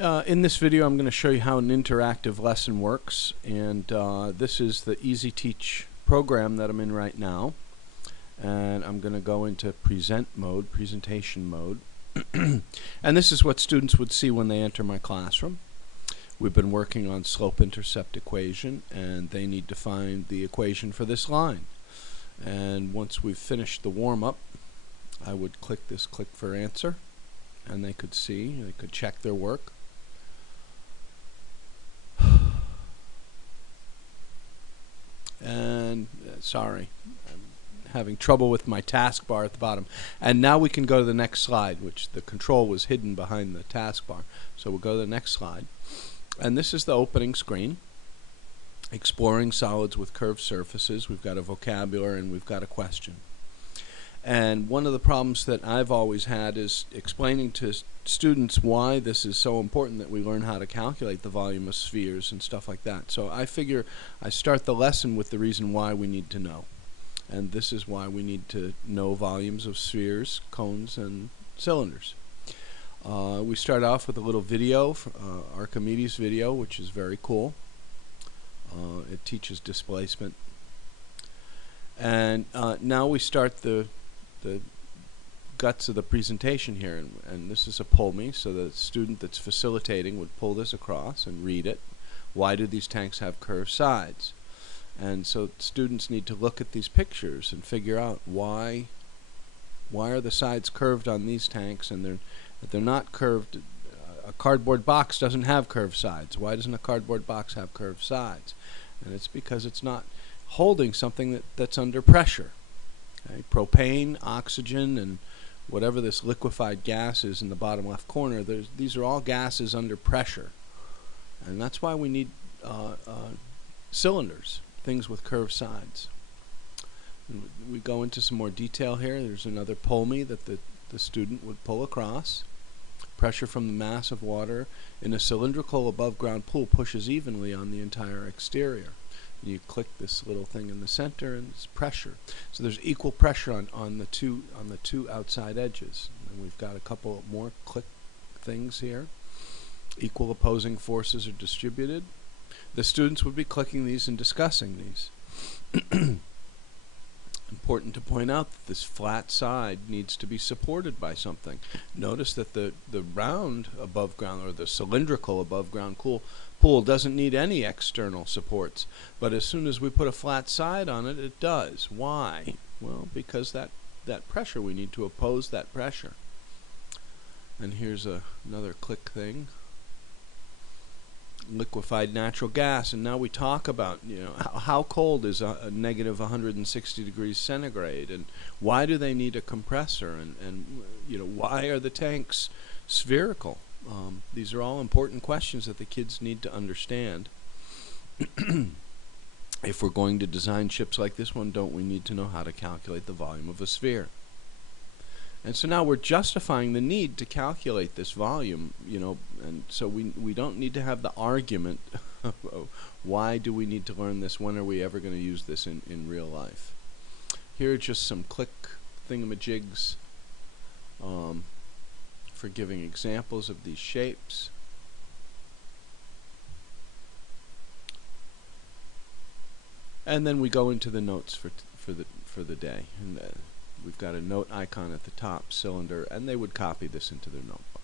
In this video I'm going to show you how an interactive lesson works, and this is the Easiteach program that I'm in right now, and I'm going to go into presentation mode and this is what students would see when they enter my classroom. We've been working on slope-intercept equation, and they need to find the equation for this line. And once we've finished the warm-up, I would click for answer, and they could check their work. And sorry, I'm having trouble with my taskbar at the bottom. And now we can go to the next slide, which the control was hidden behind the taskbar. So we'll go to the next slide. And this is the opening screen. Exploring solids with curved surfaces. We've got a vocabulary and we've got a question. And one of the problems that I've always had is explaining to students why this is so important that we learn how to calculate the volume of spheres and stuff like that. So I figure I start the lesson with the reason why we need to know. And this is why we need to know volumes of spheres, cones, and cylinders. We start off with a little video, Archimedes video, which is very cool. It teaches displacement. And now we start the guts of the presentation here, and this is a pull me, so the student that's facilitating would pull this across and read it. Why do these tanks have curved sides? And so students need to look at these pictures and figure out why are the sides curved on these tanks and they're not curved. A cardboard box doesn't have curved sides. Why doesn't a cardboard box have curved sides? And it's because it's not holding something that's under pressure. Okay? Propane, oxygen, and whatever this liquefied gas is in the bottom left corner, these are all gases under pressure. And that's why we need cylinders, things with curved sides. And we go into some more detail here. There's another pull me that the student would pull across. Pressure from the mass of water in a cylindrical above ground pool pushes evenly on the entire exterior. You click this little thing in the center and it's pressure. So there's equal pressure on the two outside edges. And we've got a couple more click things here. Equal opposing forces are distributed. The students would be clicking these and discussing these. Important to point out that this flat side needs to be supported by something. Notice that the round above ground, or the cylindrical above ground pool doesn't need any external supports, but as soon as we put a flat side on it, it does. Why? Well, because that pressure, we need to oppose that pressure. And here's another click thing. Liquefied natural gas, and now we talk about, how cold is a negative 160 degrees centigrade, and why do they need a compressor, and why are the tanks spherical? These are all important questions that the kids need to understand. If we're going to design ships like this one, don't we need to know how to calculate the volume of a sphere? And so now we're justifying the need to calculate this volume, and so we don't need to have the argument why do we need to learn this, when are we ever going to use this in real life. Here are just some click thingamajigs for giving examples of these shapes. And then we go into the notes for the day. And we've got a note icon at the top, cylinder, and they would copy this into their notebook.